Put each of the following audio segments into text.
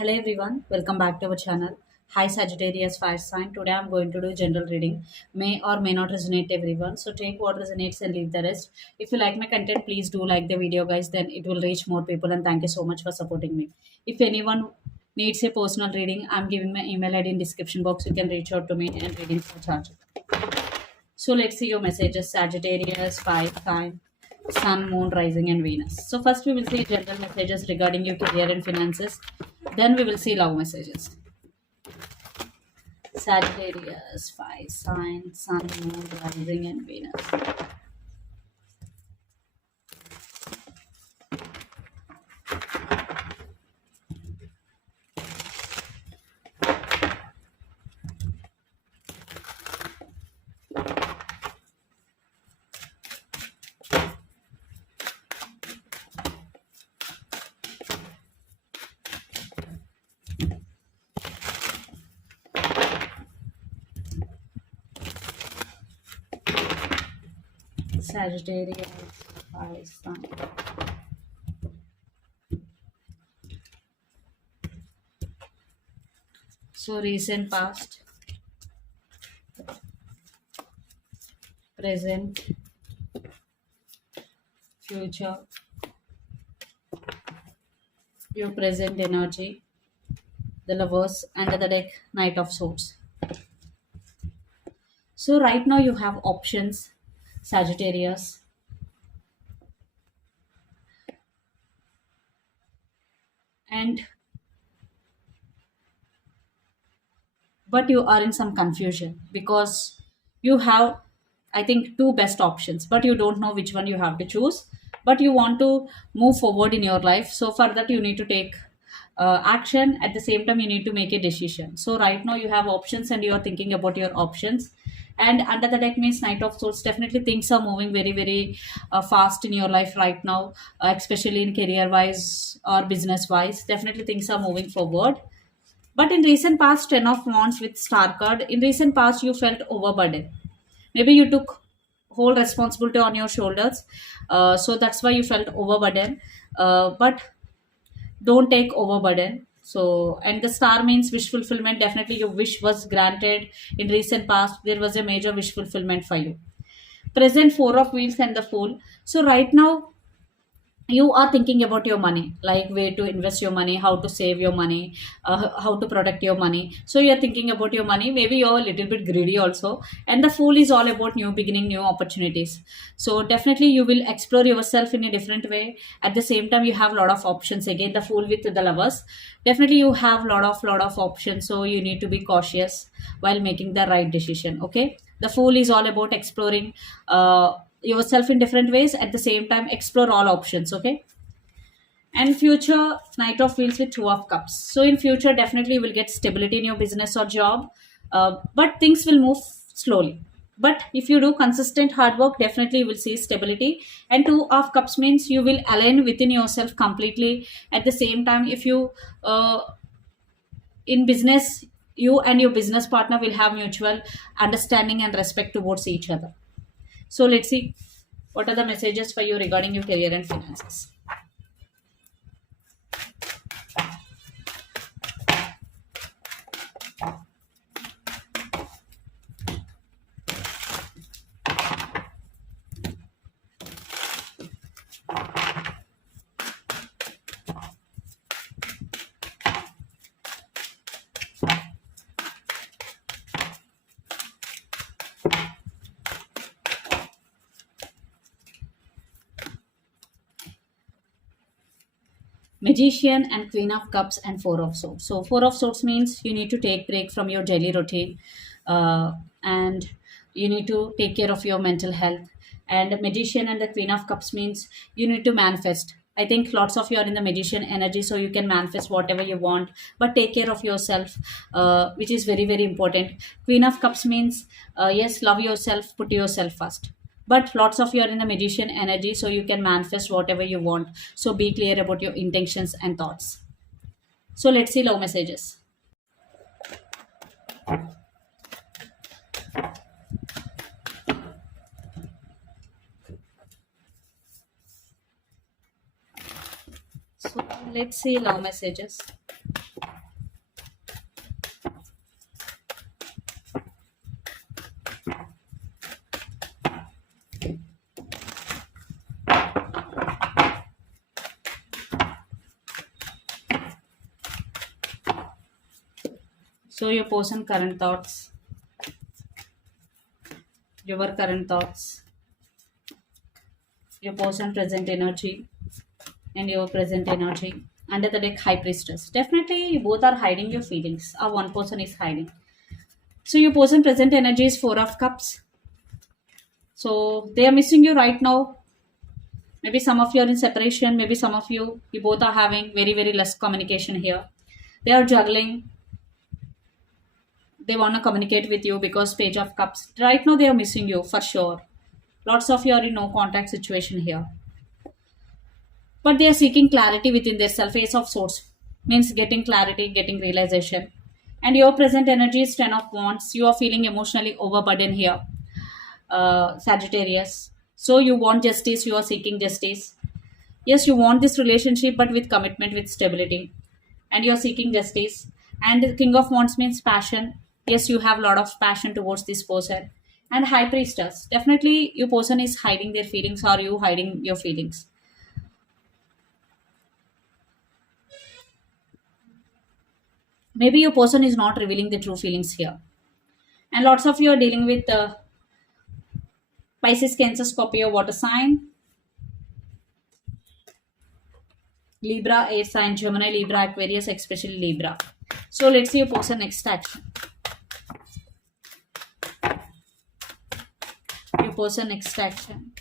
Hello everyone, welcome back to our channel. Hi Sagittarius Fire Sign. Today I'm going to do general reading. May or may not resonate everyone. So take what resonates and leave the rest. If you like my content, please do like the video, guys. Then it will reach more people. And thank you so much for supporting me. If anyone needs a personal reading, I'm giving my email ID in description box. You can reach out to me and reading for charge. So let's see your messages. Sagittarius Fire Sign. Sun, Moon, Rising, and Venus. So first we will see general messages regarding your career and finances. Then we will see love messages. Sagittarius, fire sign, Sun, Moon, Rising, and Venus. Sagittarius, fire sign. So recent past, present, future, your present energy, the lovers, under the deck, Knight of Swords. So right now you have options, Sagittarius, and but you are in some confusion because you have, I think, two best options, but you don't know which one you have to choose. But you want to move forward in your life, so for that you need to take action. At the same time you need to make a decision. So right now you have options and you are thinking about your options. And under the deck means Knight of Swords. Definitely things are moving very very fast in your life right now, especially in career wise or business wise. Definitely things are moving forward, but in recent past, Ten of Wands with Star card, in recent past, you felt overburdened. Maybe you took whole responsibility on your shoulders. So that's why you felt overburdened. But don't take overburden. So, and the star means wish fulfillment. Definitely your wish was granted. In recent past, there was a major wish fulfillment for you. Present, Four of Wheels and the Fool. So right now you are thinking about your money, like where to invest your money, how to save your money, how to protect your money. So you're thinking about your money. Maybe you're a little bit greedy also. And the Fool is all about new beginning, new opportunities. So definitely you will explore yourself in a different way. At the same time you have a lot of options. Again, the Fool with the Lovers, definitely you have lot of options. So you need to be cautious while making the right decision. Okay, the Fool is all about exploring yourself in different ways. At the same time explore all options. Okay, and future, Knight of Wheels with Two of Cups. So in future definitely you will get stability in your business or job, but things will move slowly. But if you do consistent hard work, definitely you will see stability. And Two of Cups means you will align within yourself completely. At the same time, if you in business, you and your business partner will have mutual understanding and respect towards each other. So let's see what are the messages for you regarding your career and finances. Magician and Queen of Cups and Four of Swords. So Four of Swords means you need to take break from your daily routine, and you need to take care of your mental health. And Magician and the Queen of Cups means you need to manifest. I think lots of you are in the Magician energy, so you can manifest whatever you want, but take care of yourself, which is very very important. Queen of Cups means yes, love yourself, put yourself first. But lots of you are in the Magician energy, so you can manifest whatever you want. So be clear about your intentions and thoughts. So let's see love messages. So let's see love messages. So your person current thoughts, your current thoughts, your person present energy, and your present energy. Under the deck, high priestess. Definitely, you both are hiding your feelings, or one person is hiding. So your person present energy is four of cups. So they are missing you right now. Maybe some of you are in separation. Maybe some of you both are having very less communication here. They are juggling. They want to communicate with you because page of cups. Right now they are missing you for sure. Lots of you are in no contact situation here. But they are seeking clarity within their self. Ace of swords means getting clarity, getting realization. And your present energy is 10 of wands. You are feeling emotionally overburdened here, Sagittarius. So you want justice, you are seeking justice. Yes, you want this relationship, but with commitment, with stability. And you're seeking justice. And the King of Wands means passion. Yes, you have a lot of passion towards this person. And High Priestess. Definitely, your person is hiding their feelings, or you hiding your feelings. Maybe your person is not revealing the true feelings here. And lots of you are dealing with Pisces, Cancer, Scorpio, water sign, Libra, air sign, Gemini, Libra, Aquarius, especially Libra. So let's see your person next action. Your person next action.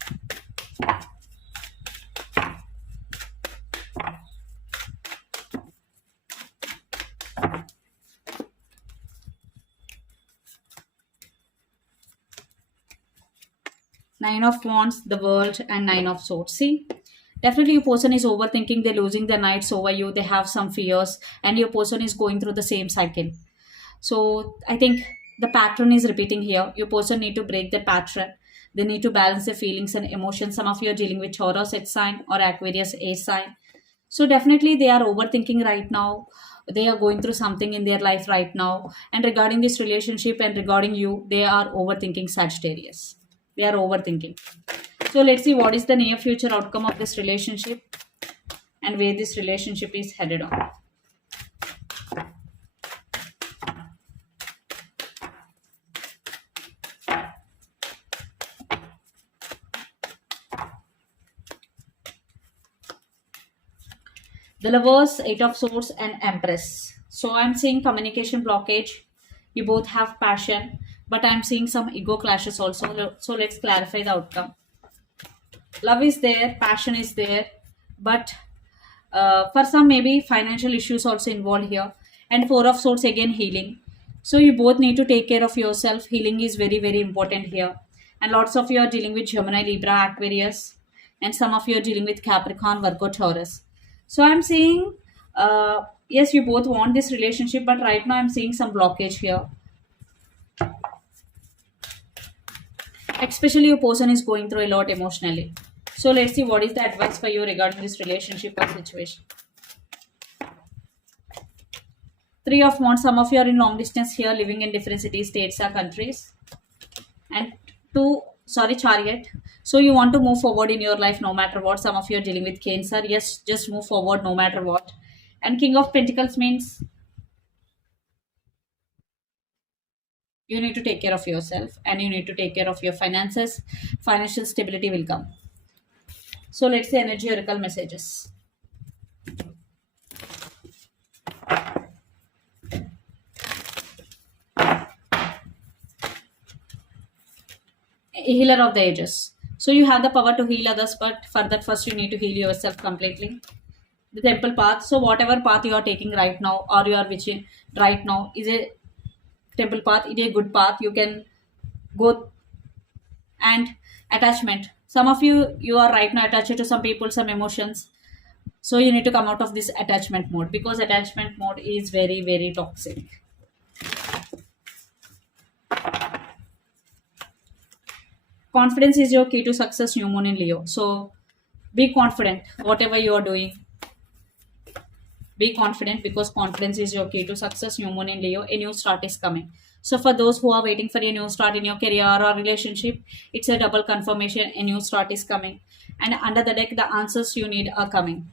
Nine of Wands, the World, and Nine of Swords. See, definitely your person is overthinking. They're losing their nights over you. They have some fears, and your person is going through the same cycle. So I think the pattern is repeating here. Your person need to break the pattern. They need to balance their feelings and emotions. Some of you are dealing with Taurus H sign or Aquarius A sign. So definitely they are overthinking right now. They are going through something in their life right now. And regarding this relationship and regarding you, they are overthinking Sagittarius. They are overthinking. So let's see what is the near future outcome of this relationship and where this relationship is headed on. The Lovers, Eight of Swords, and Empress. So I'm seeing communication blockage. You both have passion, but I'm seeing some ego clashes also. So let's clarify the outcome. Love is there, passion is there, but for some maybe financial issues also involved here. And Four of Swords again, healing. So you both need to take care of yourself. Healing is very important here. And lots of you are dealing with Gemini, Libra, Aquarius, and some of you are dealing with Capricorn, Virgo, Taurus. So I'm seeing, yes, you both want this relationship, but right now I'm seeing some blockage here. Especially your person is going through a lot emotionally. So let's see what is the advice for you regarding this relationship or situation. Three of Wands, some of you are in long distance here, living in different cities, states, or countries. And Chariot. So you want to move forward in your life no matter what. Some of you are dealing with Cancer. Yes, just move forward no matter what. And King of Pentacles means you need to take care of yourself and you need to take care of your finances. Financial stability will come. So let's say energy oracle messages. A healer of the ages. So you have the power to heal others, but for that first you need to heal yourself completely. The temple path. So whatever path you are taking right now or you are wishing right now is a temple path. It is a good path. You can go. And attachment. Some of you are right now attached to some people, some emotions. So you need to come out of this attachment mode because attachment mode is very toxic. Confidence is your key to success, new moon in Leo. So be confident whatever you are doing. Be confident because confidence is your key to success, new moon in Leo. A new start is coming. So for those who are waiting for a new start in your career or relationship, it's a double confirmation. A new start is coming. And under the deck, the answers you need are coming.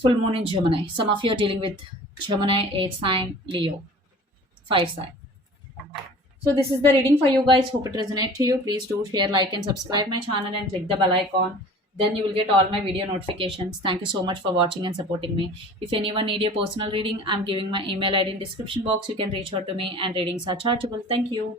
Full moon in Gemini. Some of you are dealing with Gemini, 8 sign, Leo, 5 sign. So this is the reading for you guys. Hope it resonates to you. Please do share, like, and subscribe my channel and click the bell icon. Then you will get all my video notifications. Thank you so much for watching and supporting me. If anyone need a personal reading, I'm giving my email ID in description box. You can reach out to me and readings are chargeable. Thank you.